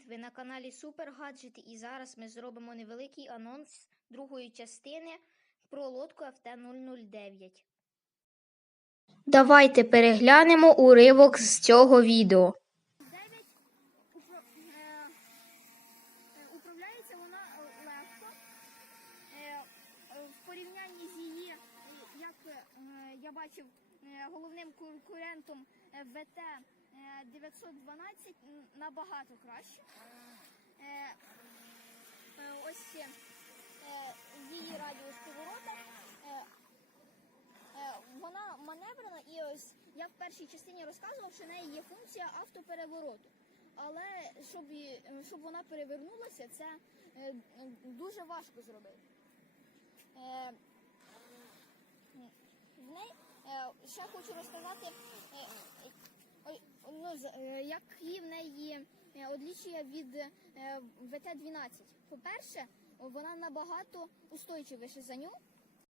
привіт! Ви на каналі Супер Гаджети, і зараз ми зробимо невеликий анонс другої частини про лодку FT009. Давайте переглянемо уривок з цього відео. Управляється вона легко в порівнянні з її, як я бачив, головним конкурентом VT912 набагато краще. Ось її радіус поворота. Вона маневрена, і ось я в першій частині розказував, що в неї є функція автоперевороту. Але щоб вона перевернулася, це дуже важко зробити. В неї, ще хочу розказати, як її в неї відлічує від ВТ-12. По-перше, вона набагато устойчивіша за нього.